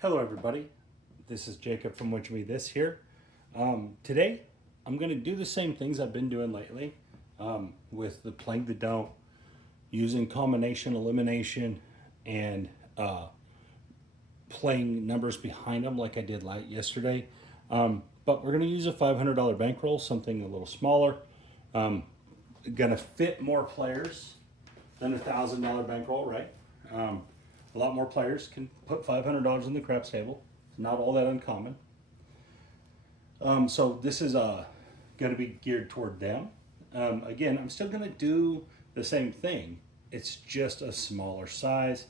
Hello everybody, this is Jacob from Which Me This here. Today I'm going to do the same things I've been doing lately with the playing the don't, using combination, elimination, and playing numbers behind them like I did yesterday. But we're going to use a $500 bankroll, something a little smaller. Going to fit more players than a $1,000 bankroll, right? A lot more players can put $500 in the craps table. It's not all that uncommon. So this is going to be geared toward them. Again, I'm still going to do the same thing. It's just a smaller size,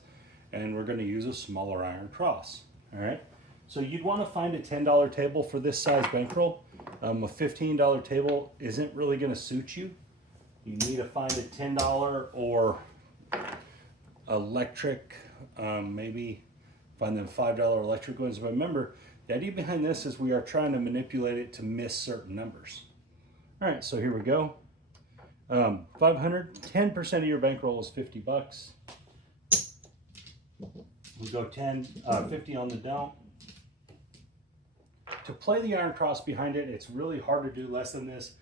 and we're going to use a smaller iron cross. All right. So you'd want to find a $10 table for this size bankroll. A $15 table isn't really going to suit you. You need to find a $10 or electric, maybe find them $5 electric ones. But remember, the idea behind this is we are trying to manipulate it to miss certain numbers. All right, so here we go. 500, 10% of your bankroll is 50 bucks. We go 50 on the don't. To play the iron cross behind it, it's really hard to do less than this,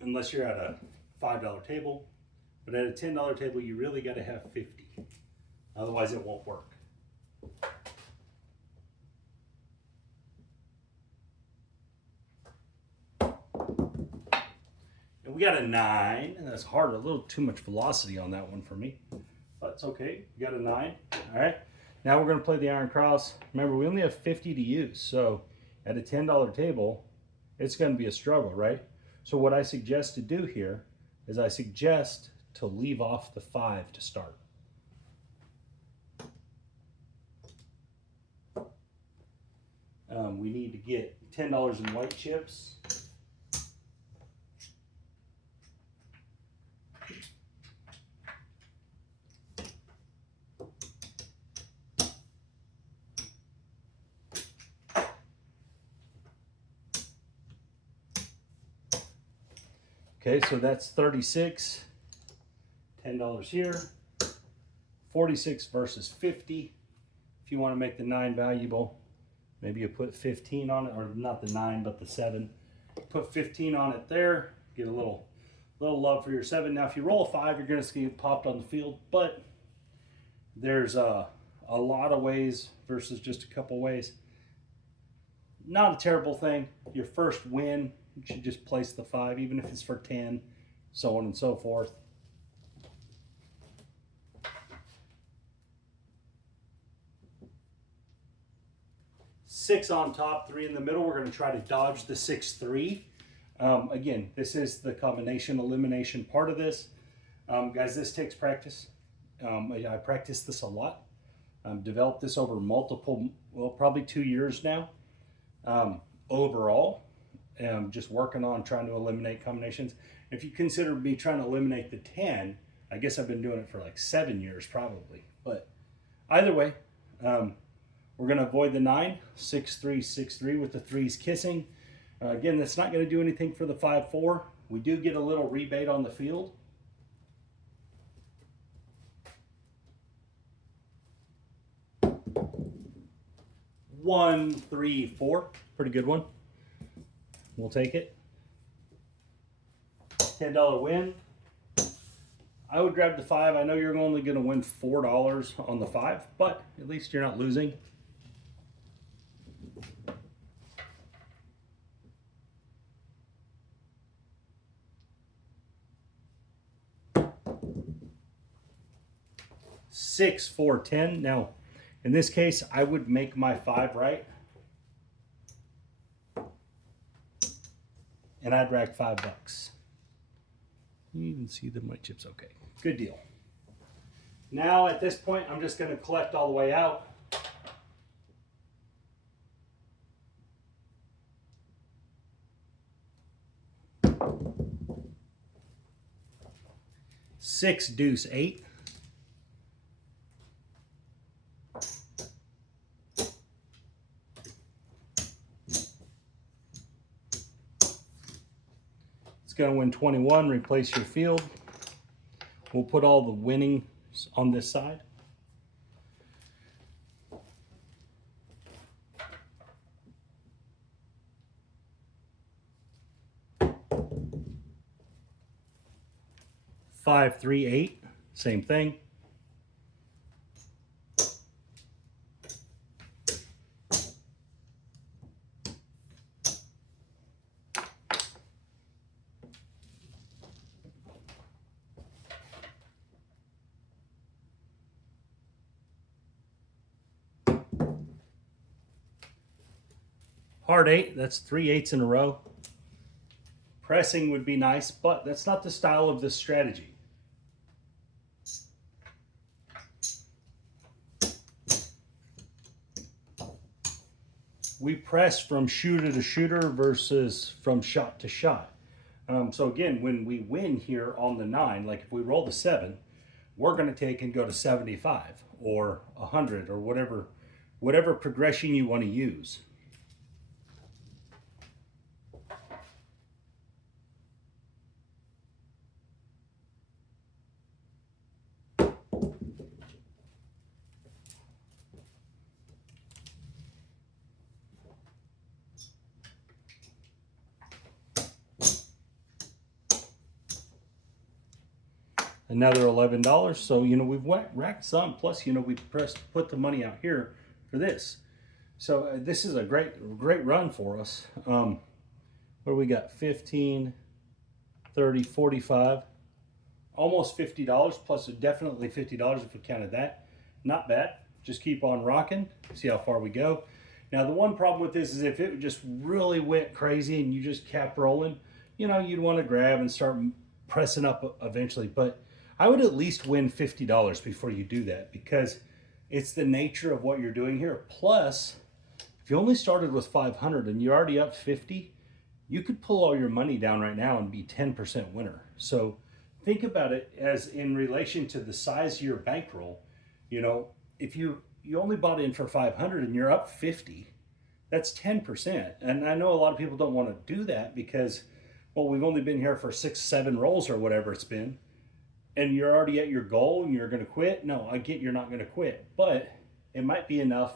unless you're at a $5 table. But at a $10 table, you really got to have 50. Otherwise, it won't work. And we got a 9, and that's hard. A little too much velocity on that one for me. But it's okay. We got a 9. All right. Now we're going to play the iron cross. Remember, we only have 50 to use. So at a $10 table, it's going to be a struggle, right? So what I suggest to do here is I suggest to leave off the 5 to start. We need to get $10 in white chips. Okay, so that's 36. $10 here. 46 versus 50. If you want to make the 9 valuable, maybe you put 15 on it, or not the 9, but the 7. Put 15 on it there. Get a little love for your 7. Now, if you roll a 5, you're going to get popped on the field, but there's a lot of ways versus just a couple ways. Not a terrible thing. Your first win, you should just place the 5, even if it's for 10, so on and so forth. 6 on top, 3 in the middle. We're going to try to dodge the 6-3. Again, this is the combination elimination part of this. Guys, this takes practice. I practice this a lot. Developed this over multiple, well, probably 2 years now. Overall, just working on trying to eliminate combinations. If you consider me trying to eliminate the 10, I guess I've been doing it for like 7 years probably. But either way, we're going to avoid the 9, 6-3, 6-3 with the 3s kissing. Again, that's not going to do anything for the 5-4. We do get a little rebate on the field. One, 3, 4. Pretty good one. We'll take it. $10 win. I would grab the 5. I know you're only going to win $4 on the 5, but at least you're not losing. $6, 4, 10. Now, in this case, I would make my 5 right, and I'd rack $5. You can see the white chips. Okay, good deal. Now at this point, I'm just going to collect all the way out. Six, deuce, 8. Going to win 21, replace your field. We'll put all the winnings on this side. 538, same thing. Hard 8, that's 3 8s in a row. Pressing would be nice, but that's not the style of this strategy. We press from shooter to shooter versus from shot to shot. So again, when we win here on the 9, like if we roll the 7, we're going to take and go to 75 or 100 or whatever progression you want to use. Another $11. So, we've racked some. Plus, we put the money out here for this. So this is a great run for us. What do we got? 15, 30, 45, almost $50. Plus definitely $50 if we counted that. Not bad. Just keep on rocking. See how far we go. Now, the one problem with this is if it just really went crazy and you just kept rolling, you'd want to grab and start pressing up eventually. But I would at least win $50 before you do that, because it's the nature of what you're doing here. Plus, if you only started with 500 and you're already up 50, you could pull all your money down right now and be 10% winner. So think about it as in relation to the size of your bankroll. If you only bought in for 500 and you're up 50, that's 10%. And I know a lot of people don't want to do that because, well, we've only been here for 6, 7 rolls or whatever it's been, and you're already at your goal and you're going to quit. No, I get you're not going to quit, but it might be enough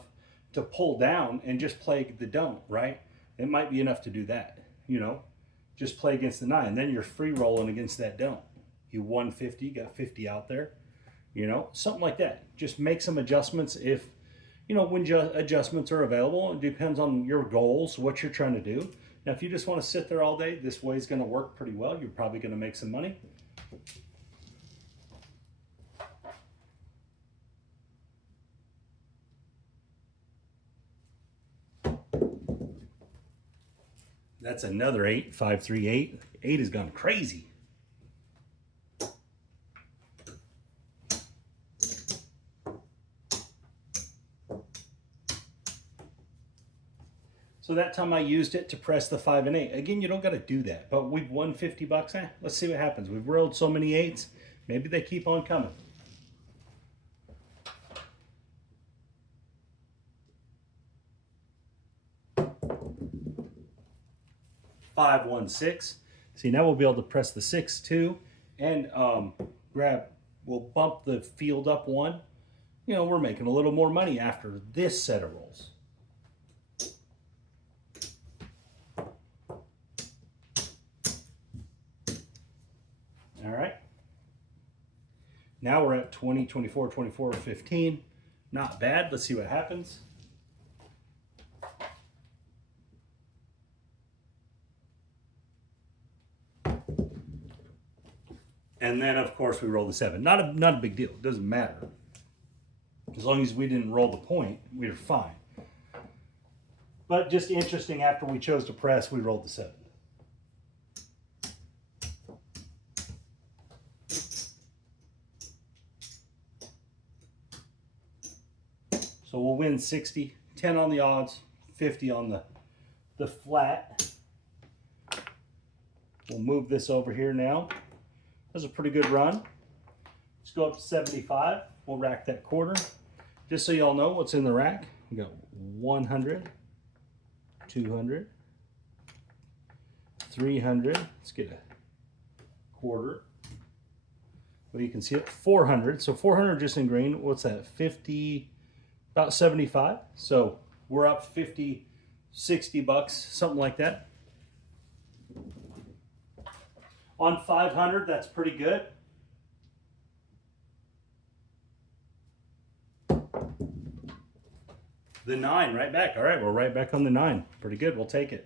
to pull down and just play the don't, right? It might be enough to do that, just play against the 9. Then you're free rolling against that don't. You won 50, got 50 out there, something like that. Just make some adjustments if, when adjustments are available. It depends on your goals, what you're trying to do. Now, if you just want to sit there all day, this way is going to work pretty well. You're probably going to make some money. That's another 8, 5, 3, 8. 8 has gone crazy. So that time I used it to press the 5 and 8. Again, you don't got to do that, but we've won $50. Let's see what happens. We've rolled so many 8s. Maybe they keep on coming. Five, 1, 6. See, now we'll be able to press the 6 too, and we'll bump the field up 1. We're making a little more money after this set of rolls. All right. Now we're at 20, 24, 24, 15. Not bad. Let's see what happens. And then, of course, we roll the 7. Not a big deal. It doesn't matter. As long as we didn't roll the point, we were fine. But just interesting, after we chose to press, we rolled the 7. So we'll win 60, 10 on the odds, 50 on the flat. We'll move this over here now. That was a pretty good run. Let's go up to 75. We'll rack that quarter. Just so y'all know what's in the rack, we got 100, 200, 300. Let's get a quarter. Well, you can see it, 400. So 400 just in green. What's that? 50, about 75. So we're up 50, 60 bucks, something like that. On 500, that's pretty good. The 9 right back. All right, we're right back on the 9. Pretty good. We'll take it.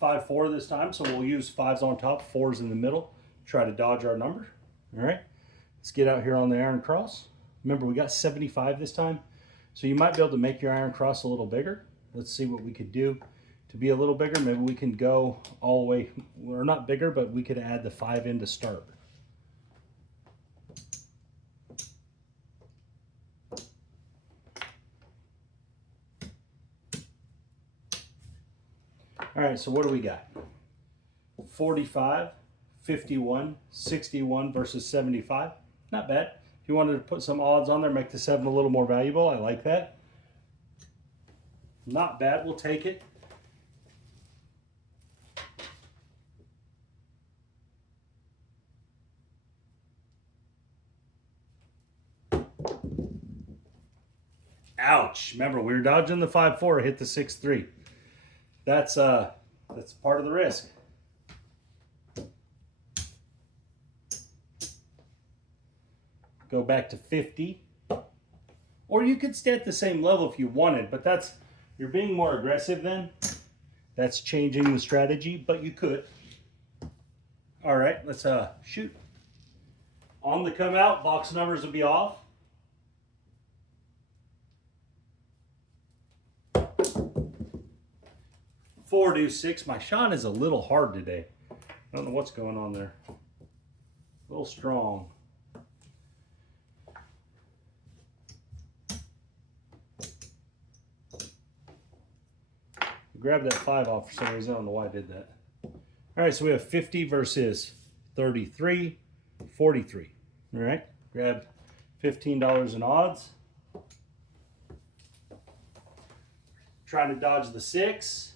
5-4 this time, so we'll use 5s on top, 4s in the middle. Try to dodge our number. All right, let's get out here on the iron cross. Remember, we got 75 this time, so you might be able to make your iron cross a little bigger. Let's see what we could do to be a little bigger. Maybe we can go all the way, or not bigger, but we could add the 5 in to start. All right, so what do we got? 45, 51, 61 versus 75. Not bad. If you wanted to put some odds on there, make the 7 a little more valuable, I like that. Not bad, we'll take it. Ouch. Remember, we were dodging the 5-4, hit the 6-3. That's part of the risk. Go back to 50. Or you could stay at the same level if you wanted, but you're being more aggressive then. That's changing the strategy, but you could. All right, let's shoot. On the come out, box numbers will be off. Four, deuce, 6. My shot is a little hard today. I don't know what's going on there. A little strong. Grab that 5 off for some reason. I don't know why I did that. All right, so we have 50 versus 33, 43. All right, grab $15 in odds. Trying to dodge the 6.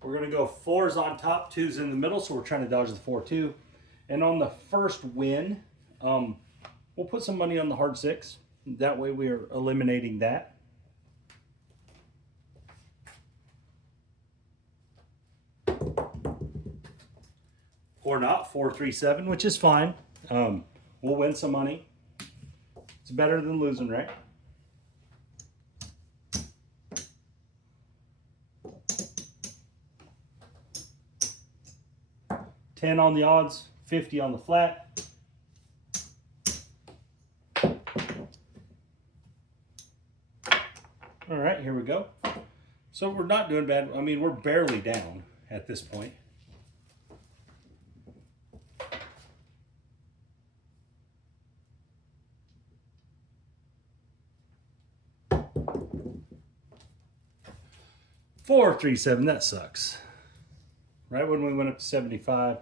We're going to go 4s on top, 2s in the middle, so we're trying to dodge the 4-2. And on the first win, we'll put some money on the hard 6. That way we are eliminating that. Or not, 4-3-7, which is fine. We'll win some money. It's better than losing, right? $10 on the odds, 50 on the flat. All right, here we go. So we're not doing bad. I mean, we're barely down at this point. $4-3-7, that sucks. Right when we went up to 75.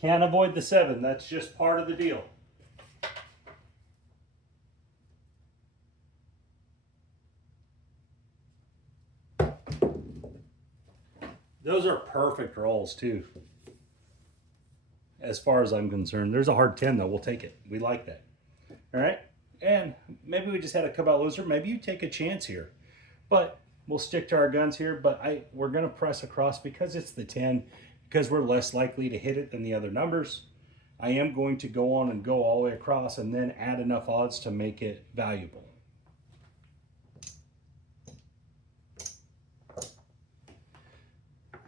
Can't avoid the 7. That's just part of the deal. Those are perfect rolls too, as far as I'm concerned. There's a hard 10 though. We'll take it. We like that. All right. And maybe we just had a come out loser. Maybe you take a chance here, but we'll stick to our guns here. But we're going to press across because it's the 10, because we're less likely to hit it than the other numbers. I am going to go on and go all the way across and then add enough odds to make it valuable.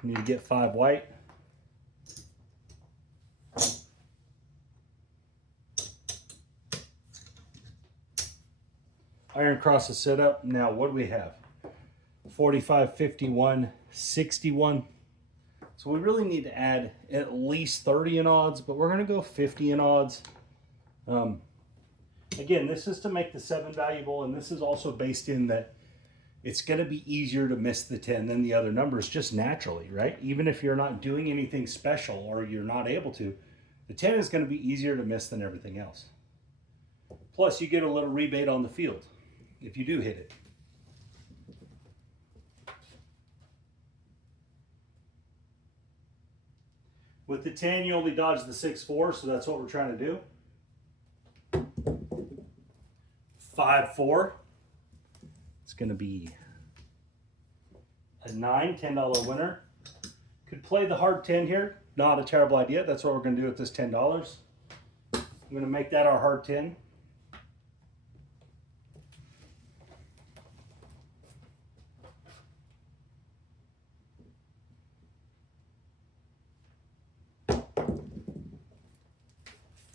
Need to get 5 white. Iron cross is set up. Now what do we have? 45, 51, 61. So we really need to add at least 30 in odds, but we're going to go 50 in odds. Again, this is to make the 7 valuable, and this is also based in that it's going to be easier to miss the 10 than the other numbers just naturally, right? Even if you're not doing anything special or you're not able to, the 10 is going to be easier to miss than everything else. Plus, you get a little rebate on the field if you do hit it. With the 10, you only dodge the 6-4, so that's what we're trying to do. 5-4. It's going to be a $10 winner. Could play the hard 10 here. Not a terrible idea. That's what we're going to do with this $10. I'm going to make that our hard 10.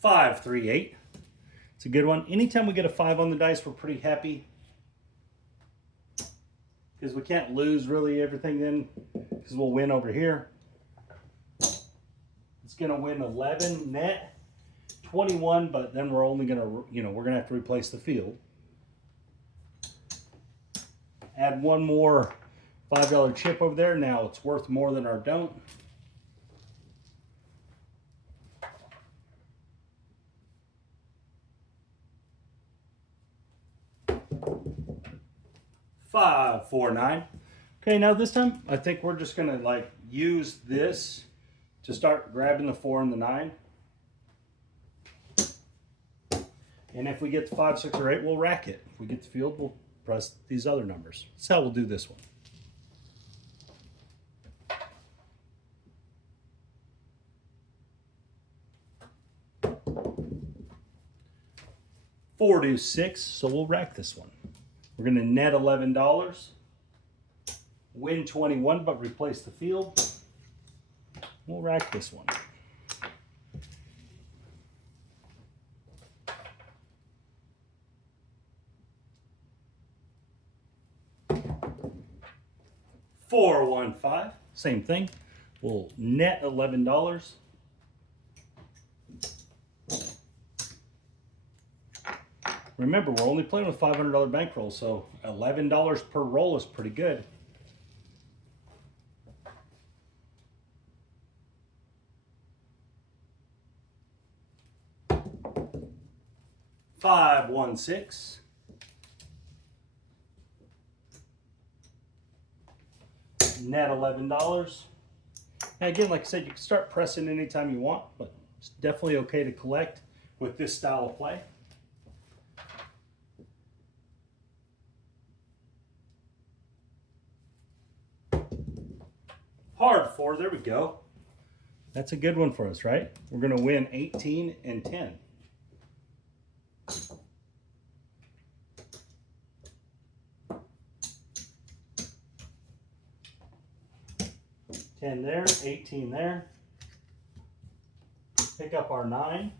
Five, 3, 8. It's a good one. Anytime we get a 5 on the dice, we're pretty happy. Because we can't lose really everything then, because we'll win over here. It's going to win 11 net, 21, but then we're only going to, we're going to have to replace the field. Add one more $5 chip over there. Now it's worth more than our don't. Five, 4, 9. Okay, now this time I think we're just gonna like use this to start grabbing the 4 and the 9. And if we get the 5, 6, or 8, we'll rack it. If we get the field, we'll press these other numbers. That's how we'll do this one. 4 to 6, so we'll rack this one. We're going to net $11, win 21, but replace the field. We'll rack this one. Four, 1, 5, same thing. We'll net $11. Remember, we're only playing with $500 bankroll, so $11 per roll is pretty good. Five, 1, 6. Net $11. Now again, like I said, you can start pressing anytime you want, but it's definitely okay to collect with this style of play. Hard 4, there we go. That's a good one for us, right? We're going to win 18 and 10. $10 there, 18 there. Pick up our 9.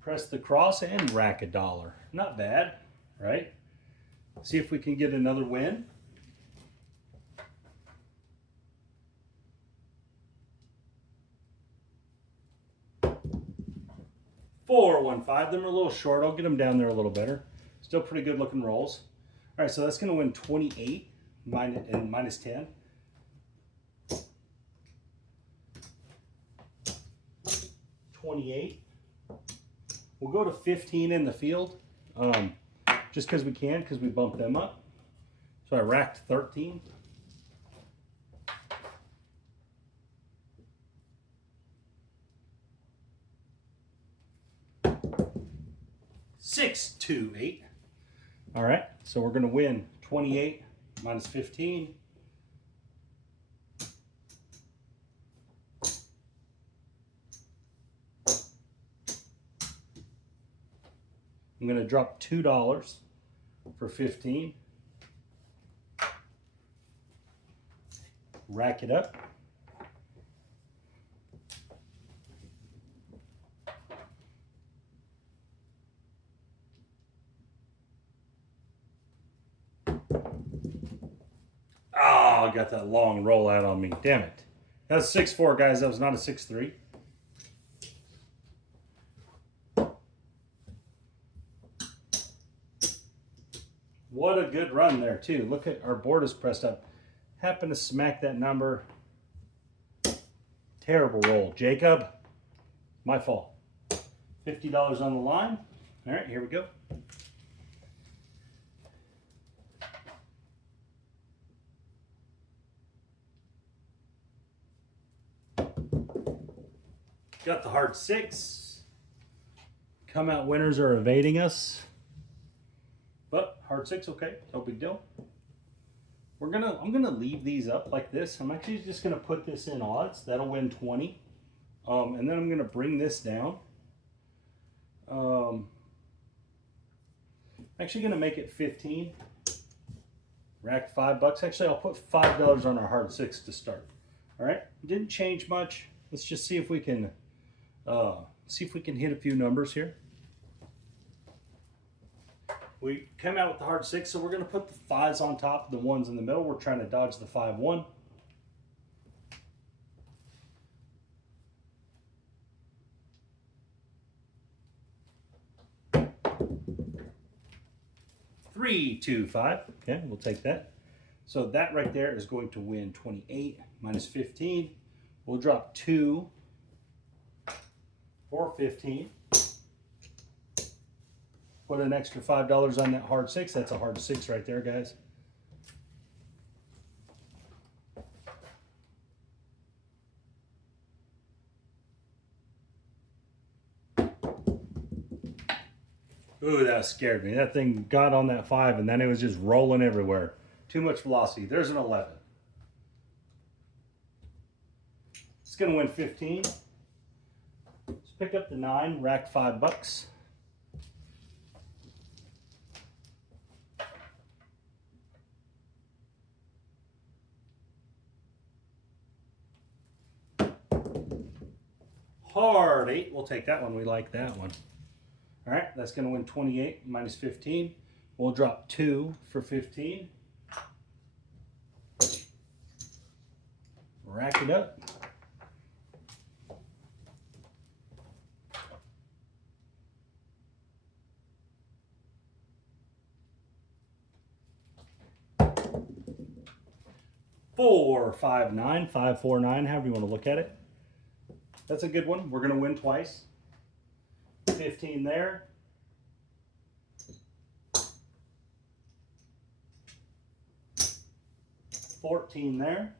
Press the cross and rack $1. Not bad, right? See if we can get another win. Four, 1, 5. Them are a little short. I'll get them down there a little better. Still pretty good looking rolls. All right, so that's going to win 28 and minus 10. $28. We'll go to 15 in the field, just because we can, because we bumped them up. So I racked 13. Six, 2, 8. All right, so we're going to win 28 minus 15. I'm going to drop $2 for 15. Rack it up. Oh, I got that long roll out on me. Damn it. That was 6-4, guys. That was not a 6-3. What a good run there, too. Look at our board is pressed up. Happened to smack that number. Terrible roll. Jacob, my fault. $50 on the line. All right, here we go. Got the hard 6. Come out winners are evading us. But hard 6, okay, no big deal. I'm gonna leave these up like this. I'm actually just gonna put this in odds. That'll win 20. And then I'm gonna bring this down. I'm actually gonna make it 15. Rack $5. Actually, I'll put $5 on our hard 6 to start. All right, didn't change much. Let's just see if we can hit a few numbers here. We came out with the hard 6, so we're gonna put the 5s on top, the 1s in the middle. We're trying to dodge the 5-1. Three, 2, 5. Okay, we'll take that. So that right there is going to win 28 minus 15. We'll drop 2 for 15. Put an extra $5 on that hard 6. That's a hard 6 right there, guys. Ooh, that scared me. That thing got on that 5 and then it was just rolling everywhere. Too much velocity. There's an 11. It's going to win 15. Let's pick up the 9, rack $5. Hard 8. We'll take that one. We like that one. All right, that's going to win 28 minus 15. We'll drop 2 for 15. Rack it up. Four, 5, 9, 5, 4, 9, however you want to look at it. That's a good one. We're going to win twice. 15 there. $14 there.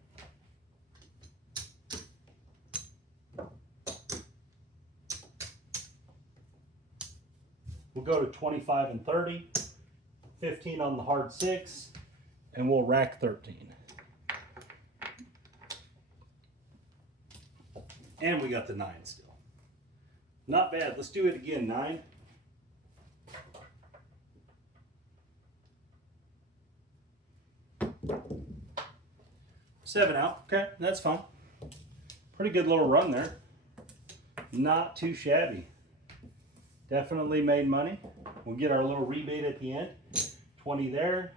We'll go to 25 and 30. 15 on the hard 6. And we'll rack 13. And we got the 9 still. Not bad. Let's do it again. 9. Seven out. Okay, that's fine. Pretty good little run there. Not too shabby. Definitely made money. We'll get our little rebate at the end. 20 there.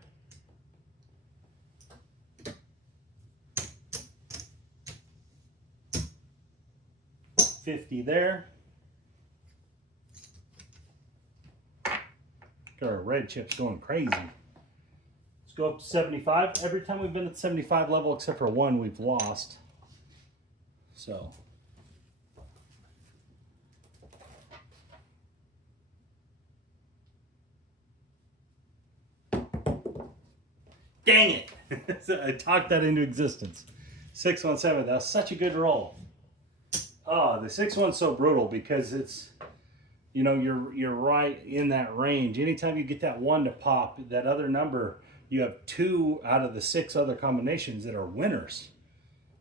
$50 there. Got our red chips going crazy. Let's go up to 75. Every time we've been at the 75 level, except for one, we've lost. So. Dang it. I talked that into existence. 617. That was such a good roll. Oh, the 6-1's so brutal because it's, you know, you're right in that range. Anytime you get that 1 to pop, that other number, you have 2 out of the 6 other combinations that are winners.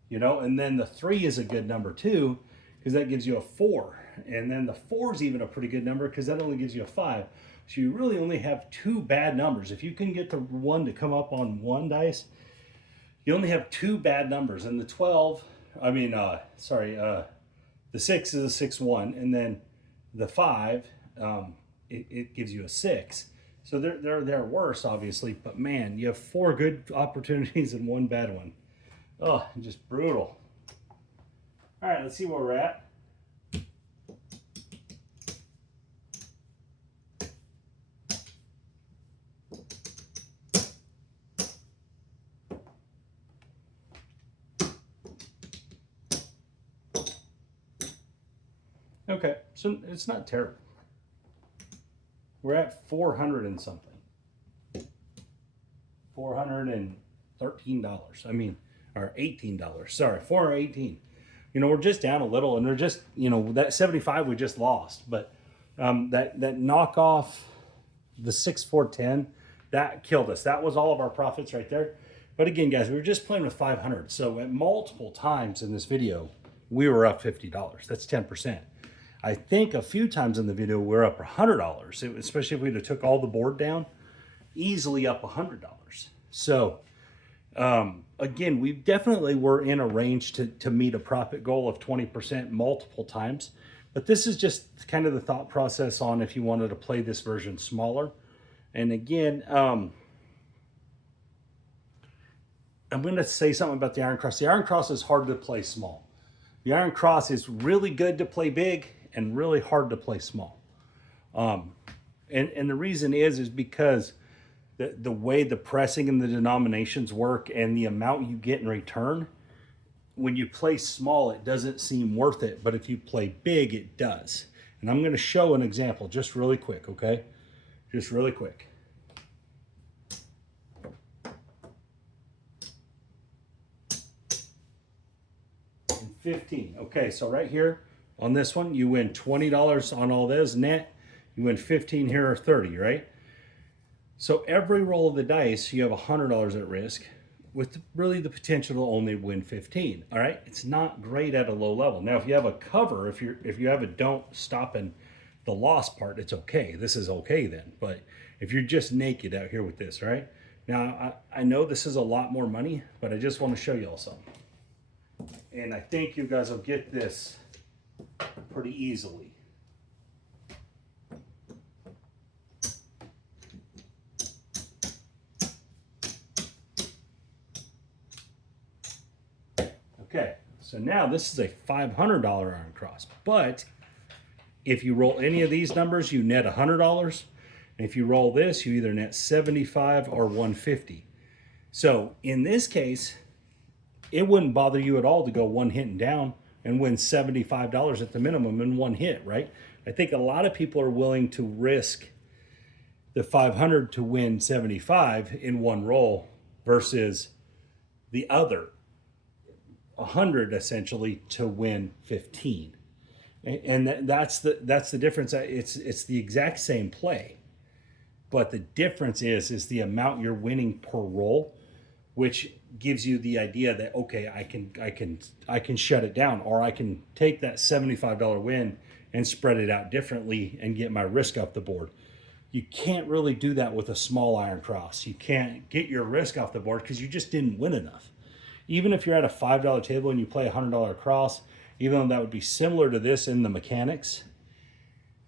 You know, and then the 3 is a good number too, because that gives you a 4. And then the 4 is even a pretty good number because that only gives you a 5. So you really only have 2 bad numbers. If you can get the 1 to come up on 1 dice, you only have 2 bad numbers. And the 12, the 6 is a 6-1, and then the 5, it gives you a 6. So they're worse, obviously, but man, you have 4 good opportunities and 1 bad one. Oh, just brutal. All right, let's see where we're at. Okay, so it's not terrible. We're at 400 and something. $413. I mean, or $18. Sorry, 418. You know, we're just down a little, and they're just, you know, that 75 we just lost, but that knockoff, the 6-4-10, that killed us. That was all of our profits right there. But again, guys, we were just playing with 500. So at multiple times in this video, we were up $50. That's 10%. I think a few times in the video, we're up $100, especially if we'd have took all the board down, easily up $100. So again, we definitely were in a range to meet a profit goal of 20% multiple times. But this is just kind of the thought process on if you wanted to play this version smaller. And again, I'm going to say something about the Iron Cross. The Iron Cross is hard to play small. The Iron Cross is really good to play big and really hard to play small. And the reason is because the way the pressing and the denominations work and the amount you get in return, when you play small, it doesn't seem worth it. But if you play big, it does. And I'm going to show an example just really quick, okay? Just really quick. And 15. Okay, so right here on this one, you win $20 on all those net. You win 15 here or 30, right? So every roll of the dice, you have $100 at risk, with really the potential to only win 15. All right, it's not great at a low level. Now, if you have a cover, if you have a don't stop in the loss part, it's okay. This is okay then. But if you're just naked out here with this, right? Now, I know this is a lot more money, but I just want to show you all something. And I think you guys will get this pretty easily. Okay, so now this is a $500 Iron Cross, but if you roll any of these numbers, you net $100. And if you roll this, you either net 75 or 150. So in this case, it wouldn't bother you at all to go one hit and down and win $75 at the minimum in one hit, right? I think a lot of people are willing to risk the 500 to win 75 in one roll versus the other 100 essentially to win 15. And that's the difference. It's the exact same play, but the difference is the amount you're winning per roll, which gives you the idea that, okay, I can shut it down, or I can take that $75 win and spread it out differently and get my risk off the board. You can't really do that with a small Iron Cross. You can't get your risk off the board because you just didn't win enough. Even if you're at a $5 table and you play a $100 cross, even though that would be similar to this in the mechanics,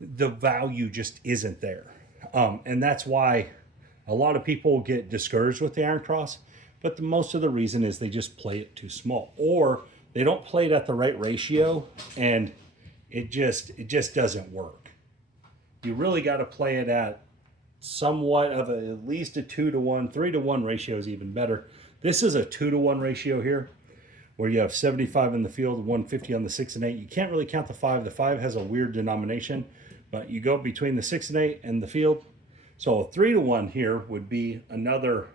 the value just isn't there. And that's why a lot of people get discouraged with the Iron Cross, but most of the reason is they just play it too small, or they don't play it at the right ratio, and it just doesn't work. You really got to play it at somewhat of at least a 2-to-1, 3-to-1 ratio is even better. This is a 2-to-1 ratio here, where you have 75 in the field, 150 on the 6 and 8. You can't really count the 5. The 5 has a weird denomination, but you go between the 6 and 8 and the field. So a 3-to-1 here would be another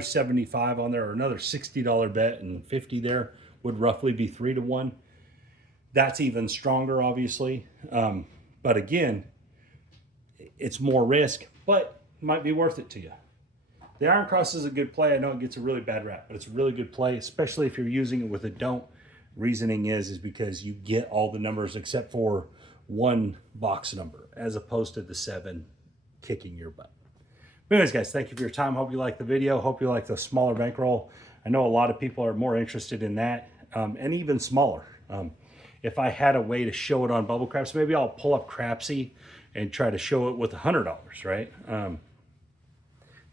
75 on there, or another $60 bet, and 50 there would roughly be 3-to-1. That's even stronger, obviously. But again, it's more risk, but might be worth it to you. The Iron Cross is a good play. I know it gets a really bad rap, but it's a really good play, especially if you're using it with a don't. Reasoning is because you get all the numbers except for one box number, as opposed to the 7 kicking your butt. But anyways, guys, thank you for your time. Hope you liked the video. Hope you liked the smaller bankroll. I know a lot of people are more interested in that, and even smaller. If I had a way to show it on Bubble Craps, maybe I'll pull up Crapsy and try to show it with $100, right?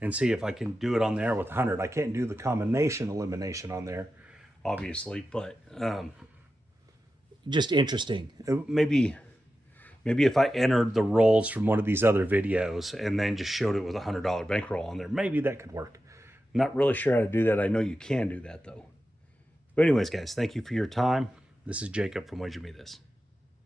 And see if I can do it on there with 100. I can't do the combination elimination on there, obviously, but just interesting. Maybe if I entered the rolls from one of these other videos and then just showed it with a $100 bankroll on there, maybe that could work. I'm not really sure how to do that. I know you can do that though. But anyways, guys, thank you for your time. This is Jacob from Wager Me This.